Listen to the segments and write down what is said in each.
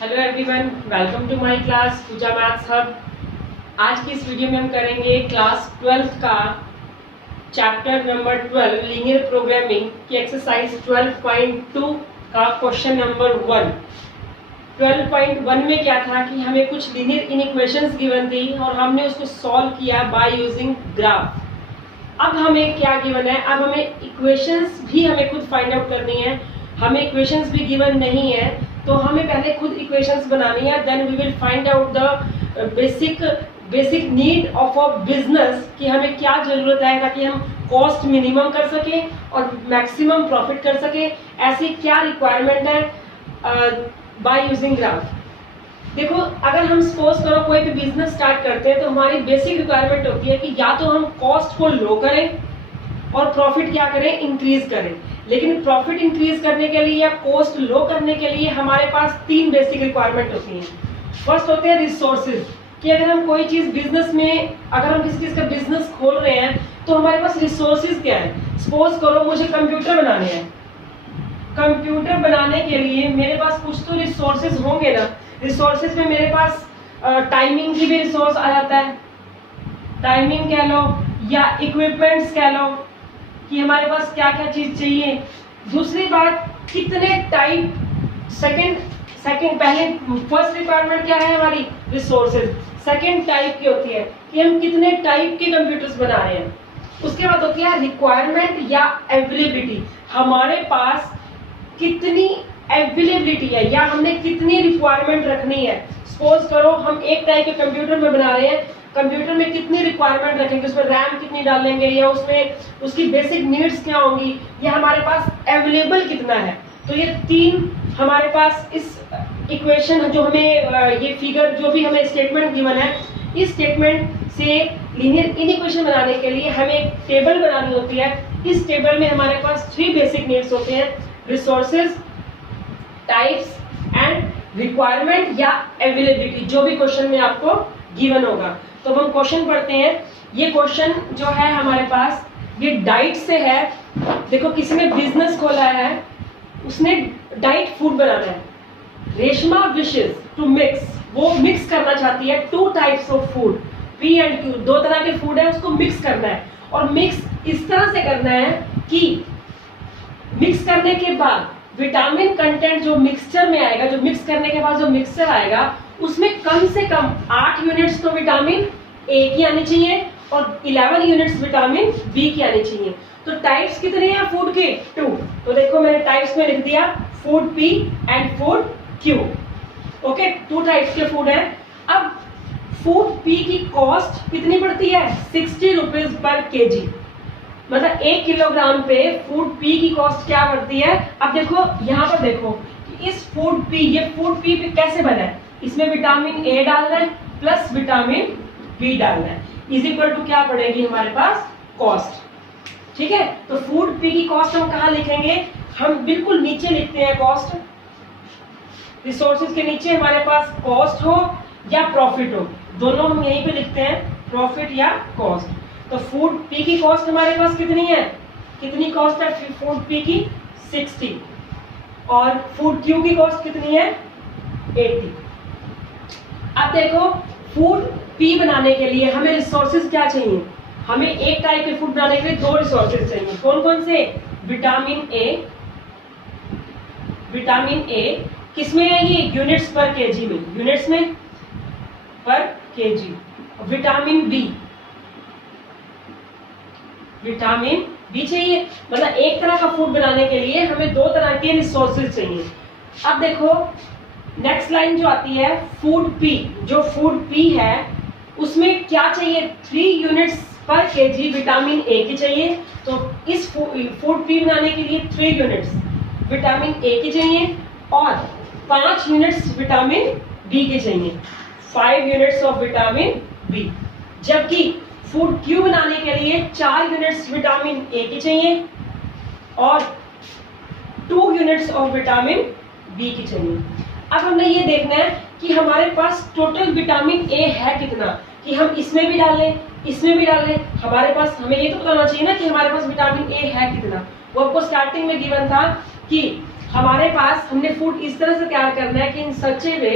Hello everyone, welcome to my class Pooja maths hub. आज की इस वीडियो में हम करेंगे क्लास 12 का चैप्टर नंबर 12 लीनियर प्रोग्रामिंग की एक्सरसाइज 12.2 का क्वेश्चन नंबर 1। 12.1 में क्या था कि हमें कुछ लीनियर इनइक्वेशंस गिवन थी और हमने उसको सॉल्व किया बाय यूजिंग ग्राफ। अब हमें क्या गिवन है, अब हमें इक्वेशंस भी हमें खुद फाइंड आउट करनी है। हमें इक्वेशंस भी गिवन नहीं है तो हमें पहले खुद इक्वेशंस बनानी है, then we will find out the basic need of a business कि हमें क्या जरूरत है ताकि हम कॉस्ट मिनिमम कर सके और मैक्सिमम प्रॉफिट कर सके। ऐसी क्या रिक्वायरमेंट है बाय यूजिंग ग्राफ। देखो, अगर हम सपोज करो कोई भी बिजनेस स्टार्ट करते हैं तो हमारी बेसिक रिक्वायरमेंट होती है कि या तो हम कॉस्ट को लो करें और प्रॉफिट क्या करें, इंक्रीज करें। लेकिन प्रॉफिट इंक्रीज करने के लिए या कॉस्ट लो करने के लिए हमारे पास तीन बेसिक रिक्वायरमेंट होती हैं। फर्स्ट होते हैं रिसोर्सेज, कि अगर हम कोई चीज बिजनेस में, अगर हम किसी चीज का बिजनेस खोल रहे हैं तो हमारे पास रिसोर्सेज क्या है। सपोज करो मुझे कंप्यूटर बनाने हैं, कंप्यूटर बनाने के लिए मेरे पास कुछ तो रिसोर्सेज होंगे ना। रिसोर्सेज में मेरे पास टाइमिंग की भी रिसोर्स आ जाता है, टाइमिंग कह लो या इक्विपमेंट्स कह लो कि हमारे पास क्या क्या चीज चाहिए। दूसरी बात, कितने टाइप, सेकंड पहले फर्स्ट रिक्वायरमेंट क्या है हमारी, रिसोर्सेज। सेकंड टाइप की होती है कि हम कितने टाइप के कंप्यूटर्स बना रहे हैं। उसके बाद होती है रिक्वायरमेंट या अवेलेबिलिटी, हमारे पास कितनी अवेलेबिलिटी है या हमने कितनी रिक्वायरमेंट रखनी है। सपोज करो हम एक टाइप के कंप्यूटर में बना रहे हैं, कंप्यूटर में कितनी रिक्वायरमेंट रखेंगे, उसमें रैम कितनी डालेंगे या उसमें उसकी बेसिक नीड्स क्या होंगी, या हमारे पास अवेलेबल कितना है। तो ये तीन हमारे पास इस इक्वेशन जो हमें ये फिगर जो भी हमें स्टेटमेंट गिवन है, इस स्टेटमेंट से लीनियर इनइक्वेशन बनाने के लिए हमें एक टेबल बनानी होती है। इस टेबल में हमारे पास थ्री बेसिक नीड्स होते हैं, रिसोर्सेज, टाइप्स एंड रिक्वायरमेंट या अवेलेबिलिटी, जो भी क्वेश्चन में आपको गिवन होगा। तो हम क्वेश्चन पढ़ते हैं। ये क्वेश्चन जो है हमारे पास ये डाइट से है। देखो, किसी ने बिजनेस खोला है, उसने डाइट फूड बनाना है। रेशमा विशेस टू मिक्स, वो मिक्स करना चाहती है two types of food, P and Q, दो तरह के फूड है, उसको मिक्स करना है। और मिक्स इस तरह से करना है कि मिक्स करने के बाद विटामिन कंटेंट जो मिक्सचर में आएगा, जो मिक्स करने के बाद जो मिक्सचर आएगा, उसमें कम से कम 8 यूनिट्स तो विटामिन ए की आनी चाहिए और 11 यूनिट्स विटामिन बी की आनी चाहिए। तो टाइप्स कितने हैं फूड के, 2। तो देखो मैंने टाइप्स में लिख दिया food P and food Q. Okay, 2 types के फूड है। अब फूड पी की कॉस्ट कितनी पड़ती है, 60 रुपीज पर केजी, मतलब 1 किलोग्राम पे फूड पी की कॉस्ट क्या पड़ती है। अब देखो यहाँ पर देखो कि इस फूड पी, ये फूड पी कैसे बना है, इसमें विटामिन ए डालना है प्लस विटामिन बी डालना है, इज इक्वल टू क्या पड़ेगी हमारे पास, कॉस्ट। ठीक है, तो फूड पी की कॉस्ट हम कहाँ लिखेंगे, हम बिल्कुल नीचे लिखते हैं कॉस्ट। रिसोर्सेज के नीचे हमारे पास कॉस्ट हो या प्रॉफिट हो, दोनों हम यहीं पे लिखते हैं, प्रॉफिट या कॉस्ट। तो फूड पी की कॉस्ट हमारे पास कितनी है, कितनी कॉस्ट है फूड पी की, 60, और फूड क्यू की कॉस्ट कितनी है, 80। अब देखो, फूड पी बनाने के लिए हमें रिसोर्सेज क्या चाहिए, हमें एक टाइप के फूड बनाने के लिए 2 रिसोर्सेज चाहिए। कौन कौन से, विटामिन ए, विटामिन ए किसमें है, ये यूनिट्स पर केजी में, यूनिट्स में पर KG. Vitamin B, vitamin B चाहिए। मतलब एक तरह का फूड बनाने के लिए हमें 2 तरह के रिसोर्सेज चाहिए। अब देखो नेक्स्ट लाइन जो आती है, फूड पी, जो फूड पी है उसमें क्या चाहिए, 3 यूनिट्स पर केजी विटामिन ए की चाहिए। तो इस फूड पी बनाने के लिए 3 यूनिट्स विटामिन ए की चाहिए और 5 यूनिट्स विटामिन बी की चाहिए, 5 यूनिट्स ऑफ विटामिन बी। जबकि फूड क्यू बनाने के लिए 4 यूनिट्स विटामिन ए की चाहिए और 2 यूनिट्स ऑफ विटामिन बी की चाहिए। अब हमने ये देखना है कि हमारे पास टोटल विटामिन ए है कितना, कि हम इसमें भी डाल लें, इसमें भी डाल लें। हमारे पास, हमें ये तो बताना चाहिए ना कि हमारे पास विटामिन ए है कितना। वो आपको स्टार्टिंग में गिवन था कि हमारे पास हमने फूड इस तरह से तैयार करना है कि in such a way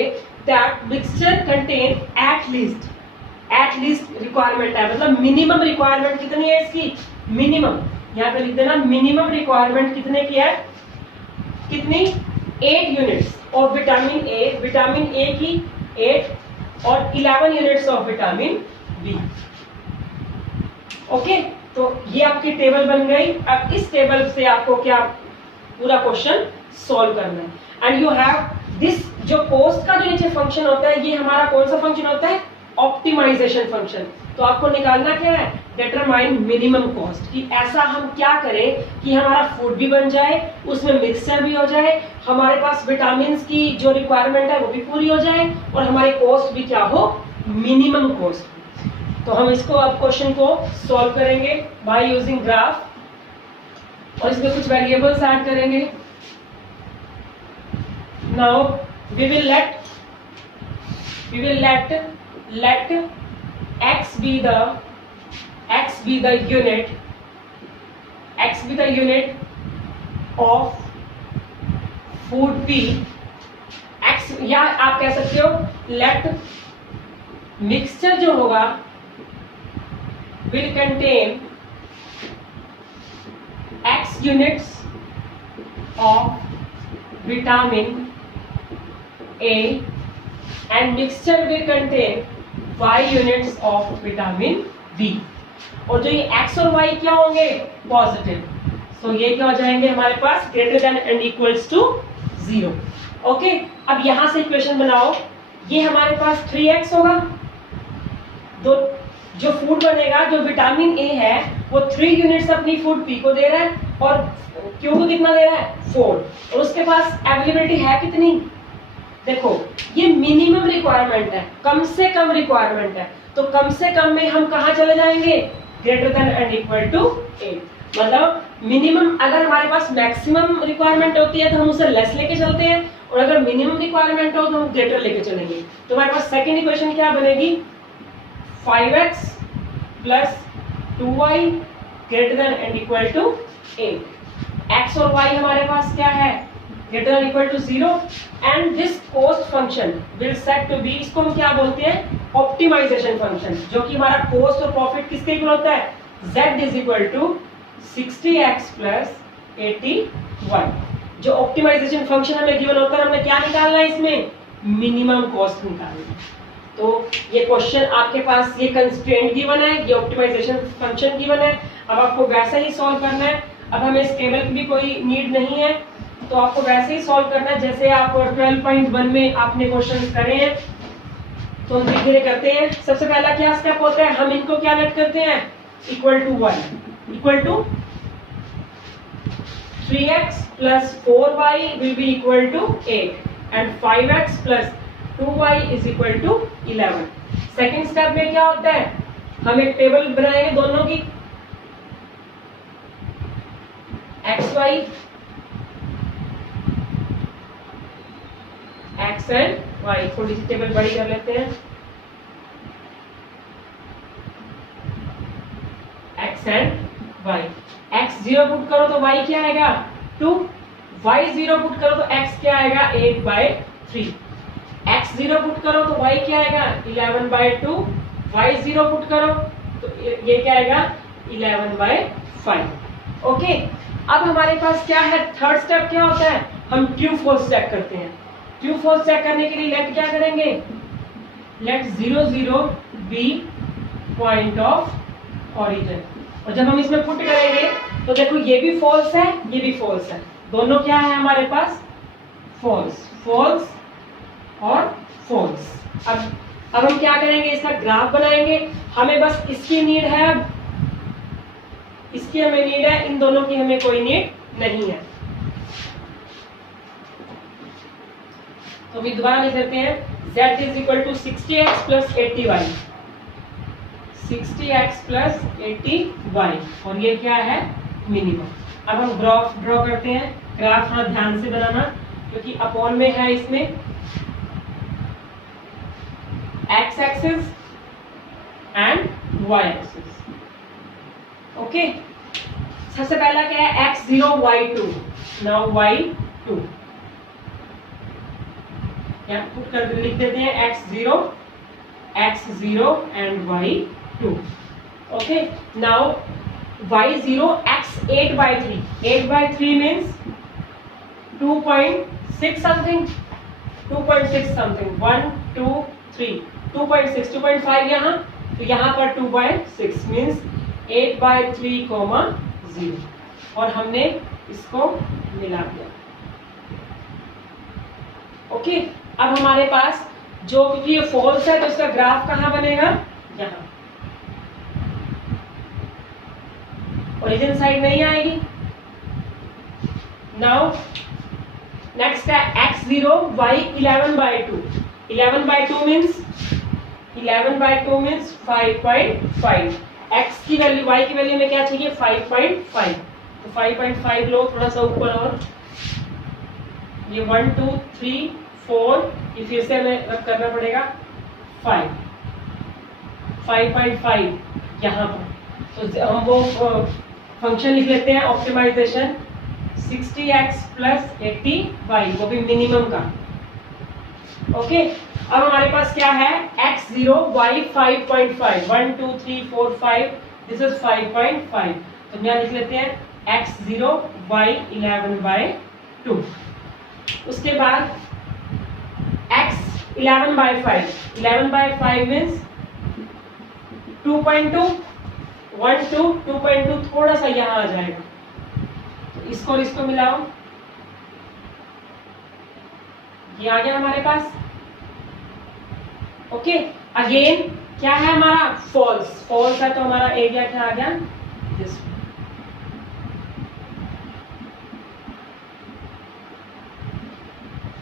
that mixture contain at least requirement है, मतलब मिनिमम रिक्वायरमेंट कितनी है इसकी, मिनिमम, यहाँ पे लिख देना मिनिमम रिक्वायरमेंट कितने की है, कितनी, 8 यूनिट्स ऑफ विटामिन ए की 8 और 11 units of vitamin B. Okay, तो ये आपकी टेबल बन गई। अब इस टेबल से आपको क्या पूरा क्वेश्चन सॉल्व करना है। एंड यू हैव दिस, जो कोस्ट का जो नीचे फंक्शन होता है, ये हमारा कौन सा फंक्शन होता है, ऑप्टिमाइजेशन फंक्शन। तो आपको निकालना क्या है, डिटरमाइन मिनिमम कॉस्ट, कि ऐसा हम क्या करें कि हमारा फूड भी बन जाए, उसमें मिक्सचर भी हो जाए, हमारे पास विटामिन की जो रिक्वायरमेंट है वो भी पूरी हो जाए और हमारी कॉस्ट भी क्या हो, मिनिमम कॉस्ट। तो हम इसको अब क्वेश्चन को सॉल्व करेंगे बाय यूजिंग ग्राफ, और इसमें कुछ वेरिएबल्स ऐड करेंगे। Now we will let x be the unit of food p, x, या आप कह सकते हो let मिक्सचर जो होगा will contain x units of vitamin A and mixture will contain y units of vitamin B। और जो ये x और y क्या होंगे, पॉजिटिव, सो ये क्या हो जाएंगे हमारे पास, greater than and equals to 0। Okay, अब यहां से इक्वेशन बनाओ, ये हमारे पास 3x होगा, दो जो फूड बनेगा, जो विटामिन ए है वो 3 यूनिट्स अपनी फूड पी को दे रहा है और क्यू को कितना दे रहा है, 4, और उसके पास अवेलेबिलिटी है कितनी, देखो ये मिनिमम रिक्वायरमेंट है, कम से कम रिक्वायरमेंट है, तो कम से कम में हम कहाँ चले जाएंगे, greater than and equal to 8। मतलब मिनिमम, अगर हमारे पास मैक्सिमम रिक्वायरमेंट होती है तो हम उसे लेस लेके चलते हैं, और अगर मिनिमम रिक्वायरमेंट हो तो हम ग्रेटर लेके चलेंगे। तो हमारे पास सेकेंड इक्वेशन क्या बनेगी, 5x plus 2y greater than and equal to 8। x और y हमारे पास क्या है, greater than equal to 0, and this cost function will set to be, इसको हम क्या बोलते हैं, ऑप्टिमाइजेशन फंक्शन, जो कि हमारा कॉस्ट और प्रॉफिट किसके इक्वल होता है, z is equal to 60x plus 80y। जो ऑप्टिमाइजेशन फंक्शन हमें गिवन होता है, हमने क्या निकालना है इसमें, मिनिमम कॉस्ट निकालनी है। तो ये क्वेश्चन आपके पास, ये कंस्ट्रेंट गिवन है, ये ऑप्टिमाइजेशन फंक्शन गिवन है, अब आपको वैसा ही सॉल्व करना है। अब हमें इस टेबल की भी कोई नीड नहीं है, तो आपको वैसे ही सॉल्व करना है जैसे आप 12.1 में आपने क्वेश्चन करे हैं। तो हम धीरे धीरे करते हैं। सबसे पहला क्या स्टेप होता है, हम इनको क्या लेट करते हैं, equal to 1 equal to 3x plus 4y will be equal to 8 and 5x plus 2y is equal to 11। Second step में क्या होता है, हम एक टेबल बनाएंगे दोनों की, xy x एंड y, थोड़ी सी टेबल बड़ी कर लेते हैं, x and y, x 0 put करो तो y क्या आएगा 2, y 0 पुट करो तो x क्या आएगा 8/3, x 0 पुट करो तो y क्या आएगा 11/2, y 0 पुट करो तो ये क्या आएगा 11/5। ओके, अब हमारे पास क्या है, थर्ड स्टेप क्या होता है, हम ट्रू फॉल्स चेक करते हैं। ट्रू फॉल्स चेक करने के लिए लेट क्या करेंगे, let 0 0 be point of origin, और जब हम इसमें पुट करेंगे तो देखो ये भी फॉल्स है, ये भी फॉल्स है, दोनों क्या है हमारे पास, फॉल्स, फॉल्स और फॉल्स। अब हम क्या करेंगे, इसका ग्राफ बनाएंगे, हमें बस इसकी नीड है, अब इसकी हमें नीड है, इन दोनों की हमें कोई नीड नहीं है। तो भी दोबारा लिख देते हैं, z is equal to 60x plus 80y, 60x plus 80y, और ये क्या है मिनिमम। अब हम ग्राफ ड्रॉ करते हैं, ग्राफ थोड़ा ध्यान से बनाना क्योंकि अपॉन में है, इसमें x axis and y axis. Okay, सबसे पहला क्या है x0 y2, नाउ y2 2। यहाँ पुट कर लिख देते हैं x0 and y2। Okay, now y0 x 8/3, 8/3 means 2.6 something, 2.6 something, 1 2 3, 2.6, 2.5 यहाँ, तो यहाँ पर 2.6 मीन्स 8/3, 0, और हमने इसको मिला दिया। ओके, अब हमारे पास जो, क्योंकि ये फॉल्स है तो इसका ग्राफ कहाँ बनेगा, यहाँ, ओरिजिन साइड नहीं आएगी। नाउ नेक्स्ट है x0 y 11/2, 11/2 मीन्स 5.5, x की वैल्यू, y की वैल्यू में क्या चाहिए, 5.5, तो 5.5 लो, थोड़ा सा ऊपर, और ये 1 2 3 4, ये फिर से हमें रब करना पड़ेगा 5.5 यहाँ पर, तो हम वो फंक्शन लिख लेते हैं ऑप्टिमाइजेशन 60x + 80y, वो भी मिनिमम का। ओके, अब हमारे पास क्या है, x0 y 5.5, 1 2 3 4 5, दिस इज 5.5, तो यहाँ लिख लेते हैं x0 y 11/2। उसके बाद x 11/5, 11/5 मीन्स 2.2, 1 2 2.2, थोड़ा सा यहाँ आ जाएगा, तो इसको और इसको मिलाओ, ये आ गया हमारे पास। ओके, अगेन क्या है हमारा, फॉल्स है, तो हमारा एरिया क्या आ गया, दिस।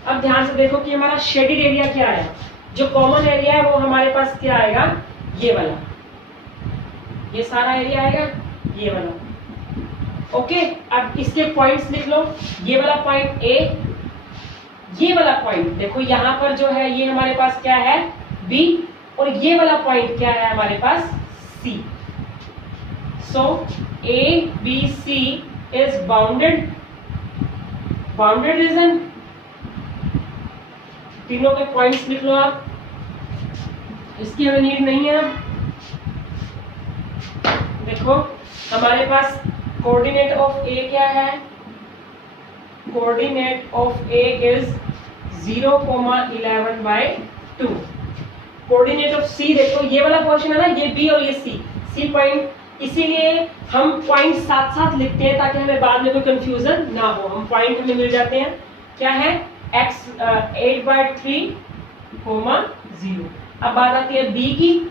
अब ध्यान से देखो कि हमारा शेडेड एरिया क्या है, जो कॉमन एरिया है वो हमारे पास क्या आएगा, ये वाला, ये सारा एरिया आएगा, ये वाला। ओके, अब इसके पॉइंट्स लिख लो, ये वाला पॉइंट A, ये वाला पॉइंट देखो यहाँ पर जो है, ये हमारे पास क्या है, B, और ये वाला पॉइंट क्या है हमारे पास, C। So ABC is bounded reason, तीनों के पॉइंट्स लिख लो आप, इसकी हमें नीड नहीं है। देखो हमारे पास कोऑर्डिनेट ऑफ A क्या है, coordinate of A is 0,11/2। Coordinate of C देखो, ये वाला पोर्शन है ना, ये B और ये C पॉइंट, इसीलिए हम पॉइंट साथ साथ लिखते हैं ताकि हमें बाद में कोई कंफ्यूजन ना हो, हम पॉइंट हमें मिल जाते हैं। क्या है, x 8/3, 0। अब बात आती है B की।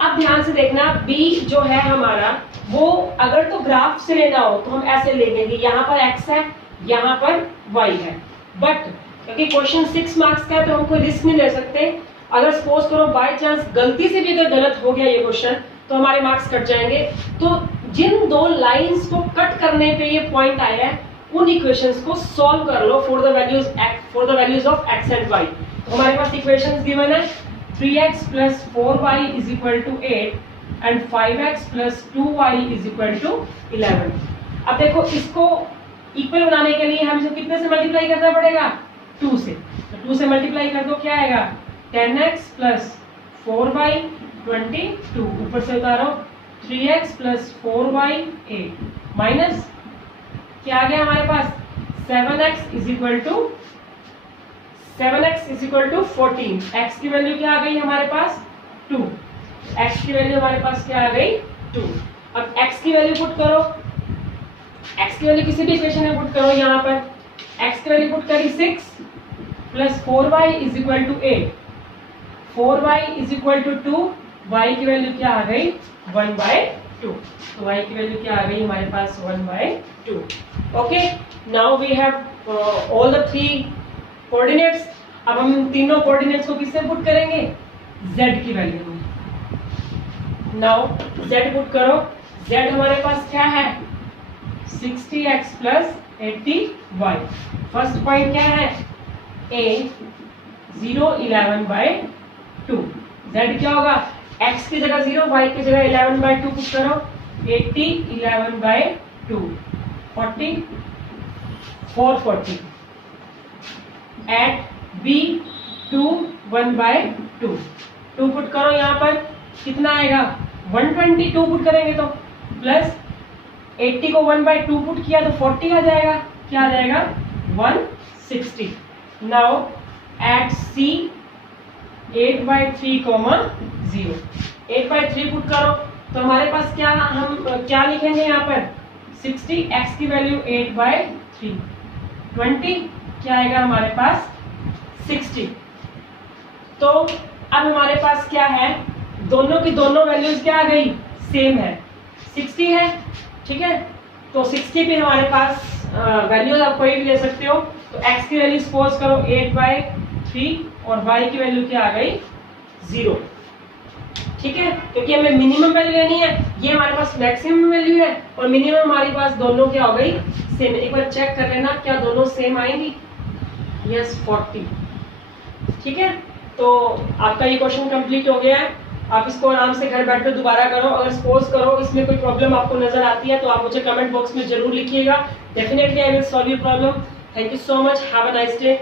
अब ध्यान से देखना, B जो है हमारा, वो अगर तो ग्राफ से लेना हो तो हम ऐसे ले लेंगे, यहाँ पर x है, यहाँ पर y है, बट क्योंकि क्वेश्चन 6 मार्क्स का है तो हम कोई रिस्क नहीं ले सकते। अगर सपोज करो बाय चांस गलती से भी अगर गलत हो गया ये क्वेश्चन, तो हमारे मार्क्स कट जाएंगे। तो जिन दो लाइंस को कट करने पे ये पॉइंट आया है, उन इक्वेशंस को सॉल्व कर लो for the values of x and y। तो हमारे पास इक्वेशंस गिवन है 3x + 4y = 8 and 5x + 2y = 11। अब देखो इसको इक्वल बनाने के लिए हमें कितने से मल्टीप्लाई करना पड़ेगा, 2 से। तो 2 से मल्टीप्लाई कर दो, क्या आएगा, 10x + 4y 22, ऊपर से उतारो 3x + 4y 8, माइनस क्या आ गया हमारे पास, 7x = 14। x की वैल्यू क्या आ गई हमारे पास, 2। x की वैल्यू हमारे पास क्या आ गई, 2। अब x की वैल्यू पुट करो, x की वैल्यू किसी भी इक्वेशन में पुट करो, यहाँ पर x की वैल्यू पुट करी 6 + 4y = 8, 4y = 2, y की वैल्यू क्या आ गई, 1/2। तो y की वैल्यू क्या आ गई हमारे पास, 1/2। Okay, now we have all the 3 coordinates. अब हम तीनों कोऑर्डिनेट्स को किससे पुट करेंगे, z की वैल्यू में। नाउ z पुट करो, z हमारे पास क्या है, 60x + 80y। फर्स्ट पॉइंट क्या है, A 0 11/2। z क्या होगा, x की जगह 0, y की जगह 11/2 पुट करो, 80 11/2, 40 440 at B2 1/2 2 पुट करो यहाँ पर कितना आएगा 120 2 पुट करेंगे तो प्लस 80 को 1/2 पुट किया तो 40 आ जाएगा क्या आ जाएगा 160 नाउ एट C 8/3 0 8/3 पुट करो तो हमारे पास क्या लिखेंगे यहाँ पर 60 x की वैल्यू 8/3 20 क्या आएगा हमारे पास 60 तो अब हमारे पास क्या है दोनों की दोनों वैल्यूज क्या आ गई सेम है 60 है ठीक है तो 60 पे हमारे पास वैल्यूज आप कोई भी ले सकते हो तो x की वैल्यू सपोज करो 8/3 और y की वैल्यू क्या आ गई 0 ठीक है क्योंकि हमें मिनिमम वैल्यू लेनी है ये हमारे पास मैक्सिमम वैल्यू है और मिनिमम हमारे पास दोनों क्या हो गई सेम एक बार चेक कर लेना क्या दोनों सेम आएंगी यस 40 ठीक है तो आपका ये क्वेश्चन कंप्लीट हो गया है आप इसको आराम से घर बैठकर दोबारा करो अगर सपोज करो इसमें कोई प्रॉब्लम आपको नजर आती है तो आप मुझे कमेंट बॉक्स में जरूर लिखिएगा definitely I will solve your problem thank you so much have a nice day